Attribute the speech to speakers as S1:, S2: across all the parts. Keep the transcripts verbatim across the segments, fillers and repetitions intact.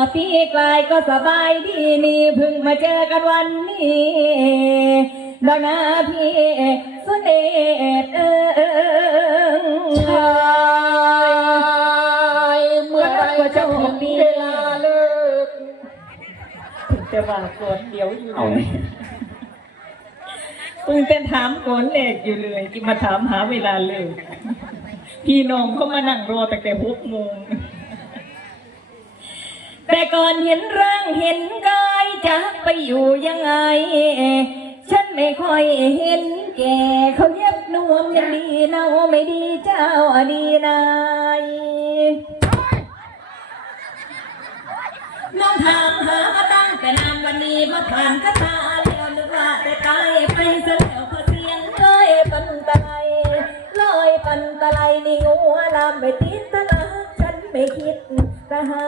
S1: ปีกลายก็สบายดีนี่เพิ่งมาเจอกันวันนี้ดอกนาพี่สุเดชเออ
S2: ชายเมื่อไรจะถึงเวลาเลิก
S1: ถึงแต่ว่าโกนเดี๋ยวอยู่เลยเพิ่งเป็นถามโกนเล็กอยู่เลยที่มาถามหาเวลาเลิกพี่น้องเขามานั่งรอตั้งแต่หกโมงแต่ก่อนเห็นร่างเห็นกายจะไปอยู่ยังไงฉันไม่ค่อยเห็นแก่เขาเย็บนวมยังดีเนาไม่ดีเจ้าอดีนายน้องถามหามาตั้งแต่นานวันนี้มาผ่านกระตาแล้วนึกว่าแต่ตายไปซะแล้วพอเสียงลอยปันตะไลลอยปันตะไลนี่งัวลามไม่ติดตะลาฉันไม่คิดตะหา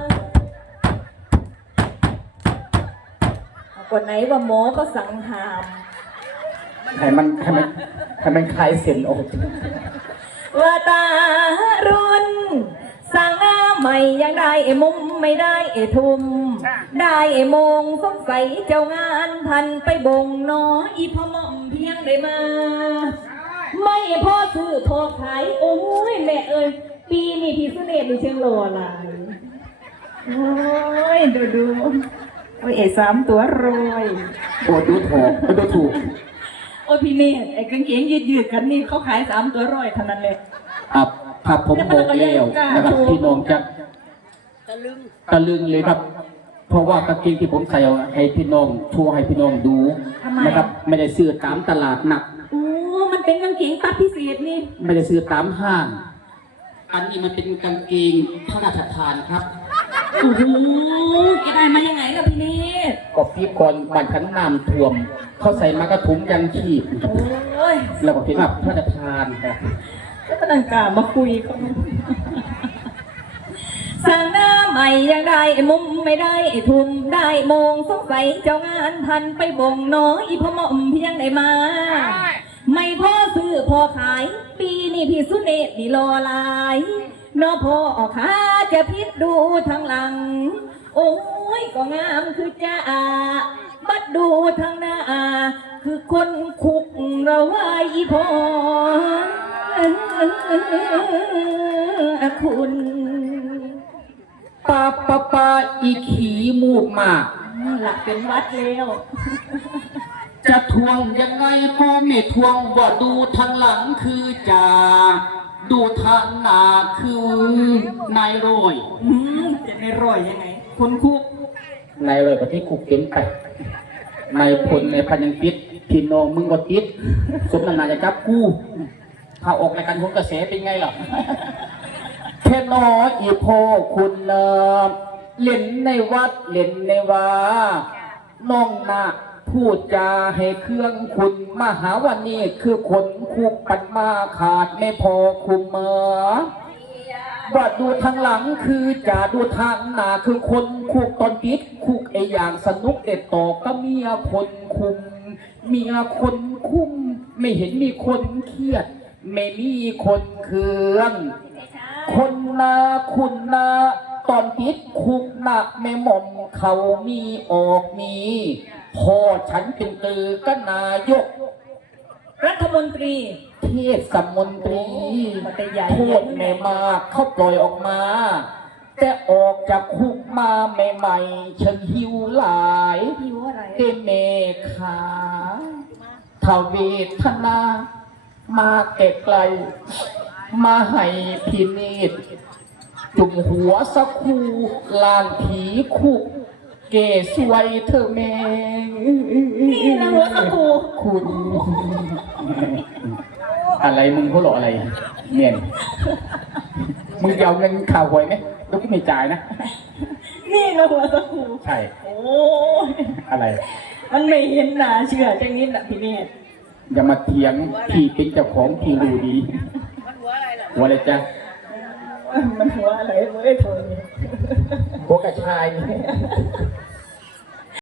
S1: คนไหนว่าหมอก็สั่งห้าม
S2: ให้มันให้มันให้มันคลายเส้นออก
S1: ว่าตารุ่นสั่งหน้าใหม่ยังได้ไอ้มุมไม่ได้ไอ้ทุ่มได้ไอ้มงสงสัยเจ้างานพันไปบ่งน้ออีพ่อม่อมเพียงได้มาไม่พ่อซื้อพอขายโอ้ยแม่เอ้ยปีนี้พี่สุเดชดูเชียงโลอะไรโอ้ยดูดูโอ้ยเอ๋สามตัวรวย
S2: โอ้ดูถูกดูถูก
S1: โอ้พี่เนตไอ้กางเกงยืดยืดกันนี่เขาขายสามตัวรวยเท่านั้นเลย
S2: อับครับผมบอกแล้วนะครับพี่น้องจะตะลึงตะลึงเลยครับเพราะว่ากางเกงที่ผมใส่ให้พี่น้องทัวร์ให้พี่น้องดูนะครับไม่ได้ซื้อตามตลาดหนัก
S1: โอ้มันเป็นกางเกงตัดพิเศษนี่
S2: ไม่ได้ซื้อตามห้างอันนี้มันเป็นกางเกงพระราชทานครับ
S1: โอ้โหได้มายังไงล่ะพี่เนต
S2: ก็พี่ก่อนบันทันน้ำท่วมเขาใส่มากระถุงยังชีพ
S1: โอ้ย
S2: แล้วก็เป็นแบบพระราชทานครับ
S1: แล้วก็นังกามาคุยเขาสั่งหน้าใหม่ยังได้มุมไม่ได้ทุ่มได้มงสงสัยเจ้างานทันไปบ่งน้อยพ่อม่อมเพียงได้มาไม่พ่อซื้อพอขายปีนี้พี่สุเนตนี่รอลายน้อพ่อข้าจะพิษดูทางหลังโอ้ยก็งามคือจ้าบัดดูทางหน้าคือคนคุกเราไว้พ่อคุณ
S2: ปาปาปาอีขีมูกมาก
S1: หลักเป็นวัดแล้ว
S2: จะทวงยังไงพ่อไม่ทวงว่าดูทางหลังคือจ่าดูทางหน้าคือนายรอย
S1: จะนายรอยยังไงคนคุก
S2: นายรอยกับที่คุกเก็บไปนายพลในพันยังติดพี่น้องมึงก็ติดสมนาจะจับกู้ถ้าออกรายการผลกระแสเป็นไงหรอแค่น้อยอีโพคุณเลิศเล่นในวัดเล่นในวาน้องนาพูดจาให้เครื่องคุณมหาวันนี้คือคนคุกปันมาขาดไม่พอคุมเมอว่าดูทางหลังคือจะดูทางหน้าคือคนคุกตอนติดคุกไออย่างสนุกเด็ดต่อก็เมียคนคุมเมียคนคุมไม่เห็นมีคนเครียดไม่มีคนเคืองคนนาคุณนาตอนติดคุกหนักไม่หม่อมเขามีออกมีพ่อฉันเป็นตือก็นายก
S1: รัฐมนตรี
S2: เทศมนตรีโทษไม่มากเขาปล่อยออกมาแต่ออกจากคุกมาใหม่ๆฉันหิวหลายเตเมขาทเวทนามาเก็บไกลมาให้พินิจจุ่มหัวสักคูลานผีคุกเกสวยเธอแม่
S1: นี่นะหัวสักคู
S2: คุณอะไรมึงเขาหล่ออะไรเนี่ยมึงจะเอาเงินข่าวหวยไหมลูกไม่จ่ายนะ
S1: นี่นะหัวสักคู
S2: ใช่
S1: โอ้
S2: อะไร
S1: มันไม่เห็นหนาเชื่อจังนี้แหละพี่เนต
S2: อย่ามาเถียงพี่เป็นเจ้าของพี่รู้ดีหัวอะไรจ๊ะ
S1: มันหัวอะไรเว้ยโถย
S2: หัวกระชาย